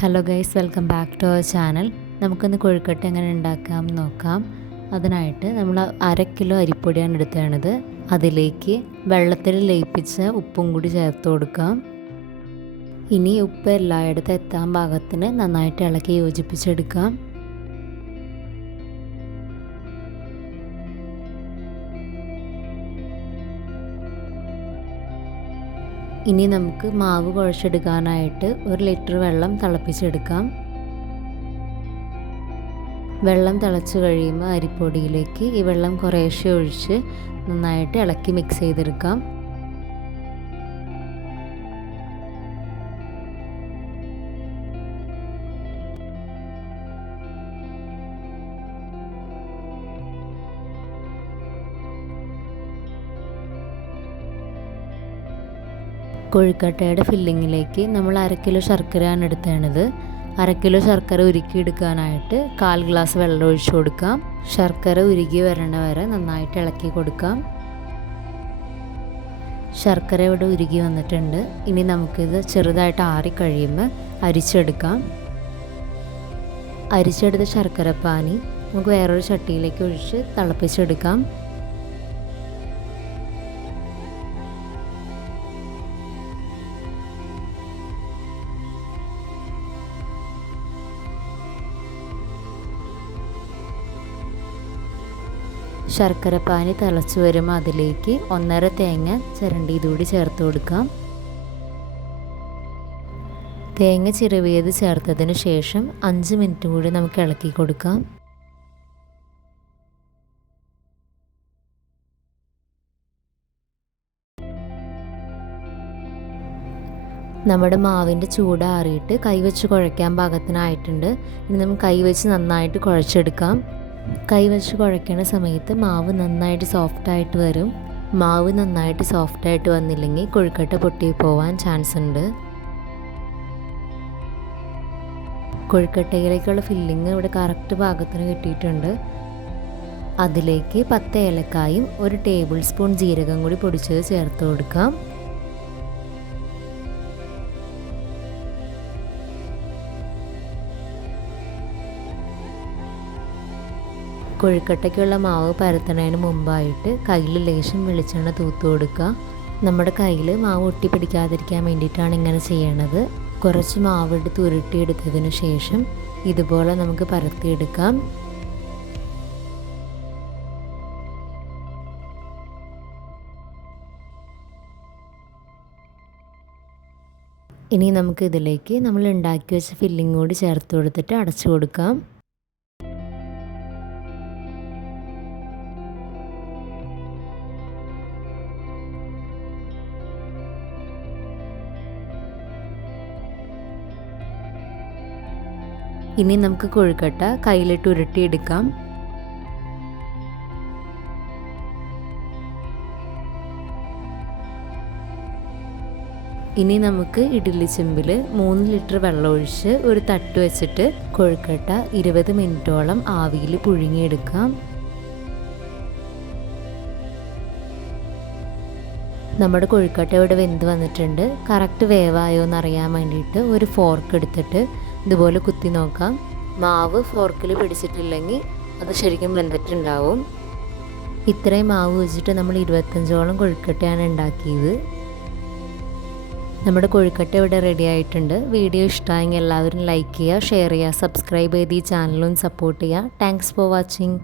Hello guys, welcome back to our channel. നമുക്കൊന്ന് കൊഴുക്കട്ട എങ്ങനെ ഉണ്ടാക്കാം നോക്കാം. അതിനായിട്ട് നമ്മൾ 1/2 കിലോ അരിപ്പൊടിയാണ് എടുത്തത്. അതിലേക്ക് വെള്ളത്തിൽ ലയിപ്പിച്ച ഉപ്പും കൂടി ചേർത്ത് കൊടുക്കാം. ഇനി ഉപ്പ് എല്ലായിടത്തും എത്താൻ പാകത്തിന് നന്നായിട്ട് ഇളക്കി യോജിപ്പിച്ചെടുക്കാം. ഇനി നമുക്ക് മാവ് കുഴച്ചെടുക്കാനായിട്ട് 1 ലിറ്റർ വെള്ളം തിളപ്പിച്ചെടുക്കാം. വെള്ളം തിളച്ച് കഴിയുമ്പോൾ അരിപ്പൊടിയിലേക്ക് ഈ വെള്ളം കുറേശ്ശെ ഒഴിച്ച് നന്നായിട്ട് ഇളക്കി മിക്സ് ചെയ്തെടുക്കാം. കൊഴുക്കട്ടയുടെ ഫില്ലിങ്ങിലേക്ക് നമ്മൾ 1/2 കിലോ ശർക്കരയാണ് എടുത്തത്. 1/2 കിലോ ശർക്കര ഉരുക്കിയെടുക്കാനായിട്ട് 1/4 ഗ്ലാസ് വെള്ളം ഒഴിച്ചു കൊടുക്കാം. ശർക്കര ഉരുകി വരണ വരെ നന്നായിട്ട് ഇളക്കി കൊടുക്കാം. ശർക്കര ഇവിടെ ഉരുകി വന്നിട്ടുണ്ട്. ഇനി നമുക്കിത് ചെറുതായിട്ട് ആറിക്കഴിയുമ്പോൾ അരിച്ചെടുക്കാം. അരിച്ചെടുത്ത ശർക്കരപ്പാനി നമുക്ക് വേറൊരു ചട്ടിയിലേക്ക് ഒഴിച്ച് തിളപ്പിച്ചെടുക്കാം. ശർക്കരപ്പാനി തിളച്ച് വരുമ്പോൾ അതിലേക്ക് 1/2 തേങ്ങ ചിരണ്ടിയതുകൂടി ചേർത്ത് കൊടുക്കാം. തേങ്ങ ചിരവിയത് ചേർത്തതിന് ശേഷം 5 മിനിറ്റ് കൂടി നമുക്ക് ഇളക്കി കൊടുക്കാം. നമ്മുടെ മാവിൻ്റെ ചൂടാറിയിട്ട് കൈവച്ച് കുഴയ്ക്കാൻ പാകത്തിനായിട്ടുണ്ട്. ഇനി നമുക്ക് കൈവച്ച് നന്നായിട്ട് കുഴച്ചെടുക്കാം. കൈവച്ച് കുഴയ്ക്കുന്ന സമയത്ത് മാവ് നന്നായിട്ട് സോഫ്റ്റായിട്ട് വരും. മാവ് നന്നായിട്ട് സോഫ്റ്റായിട്ട് വന്നില്ലെങ്കിൽ കൊഴുക്കട്ട പൊട്ടി പോവാൻ ചാൻസ് ഉണ്ട്. കൊഴുക്കട്ടയിലേക്കുള്ള ഫില്ലിങ് ഇവിടെ കറക്റ്റ് പാകത്തിന് കിട്ടിയിട്ടുണ്ട്. അതിലേക്ക് 10 ഏലക്കായും 1 ടേബിൾ സ്പൂൺ ജീരകം കൂടി പൊടിച്ചത് ചേർത്ത് കൊടുക്കാം. കൊഴുക്കട്ടയ്ക്കുള്ള മാവ് പരത്തുന്നതിന് മുമ്പായിട്ട് കയ്യിൽ ലേശം വെളിച്ചെണ്ണ തൂത്ത് കൊടുക്കുക. നമ്മുടെ കയ്യിൽ മാവ് ഒട്ടി പിടിക്കാതിരിക്കാൻ വേണ്ടിയിട്ടാണ് ഇങ്ങനെ ചെയ്യണത്. കുറച്ച് മാവ് എടുത്ത് ഉരുട്ടിയെടുത്തതിന് ശേഷം ഇതുപോലെ നമുക്ക് പരത്തിയെടുക്കാം. ഇനി നമുക്ക് ഇതിലേക്ക് നമ്മൾ ഉണ്ടാക്കി വെച്ച ഫില്ലിംഗ് കൂടി ചേർത്ത് കൊടുത്തിട്ട് അടച്ചു കൊടുക്കാം. ഇനി നമുക്ക് കൊഴുക്കട്ട കയ്യിലിട്ട് ഉരുട്ടിയെടുക്കാം. ഇനി നമുക്ക് ഇഡ്ഡലി ചെമ്പിൽ 3 ലിറ്റർ വെള്ളം ഒഴിച്ച് ഒരു തട്ട് വെച്ചിട്ട് കൊഴുക്കട്ട 20 മിനിറ്റോളം ആവിയിൽ പുഴുങ്ങിയെടുക്കാം. നമ്മുടെ കൊഴുക്കട്ട ഇവിടെ വെന്ത് വന്നിട്ടുണ്ട്. കറക്റ്റ് വേവായോ എന്നറിയാൻ വേണ്ടിയിട്ട് ഒരു ഫോർക്ക് എടുത്തിട്ട് ഇതുപോലെ കുത്തി നോക്കാം. മാവ് ഫോർക്കിൽ പിടിച്ചിട്ടില്ലെങ്കിൽ അത് ശരിക്കും വെന്തിട്ടുണ്ടാവും. ഇത്രയും മാവ് വെച്ചിട്ട് നമ്മൾ 25ഓളം കൊഴുക്കട്ടയാണ് ഉണ്ടാക്കിയത്. നമ്മുടെ കൊഴുക്കട്ട ഇവിടെ റെഡി ആയിട്ടുണ്ട്. വീഡിയോ ഇഷ്ടമായെങ്കിൽ എല്ലാവരും ലൈക്ക് ചെയ്യുക, ഷെയർ ചെയ്യുക, സബ്സ്ക്രൈബ് ചെയ്ത് ഈ ചാനലും സപ്പോർട്ട് ചെയ്യുക. Thanks for watching.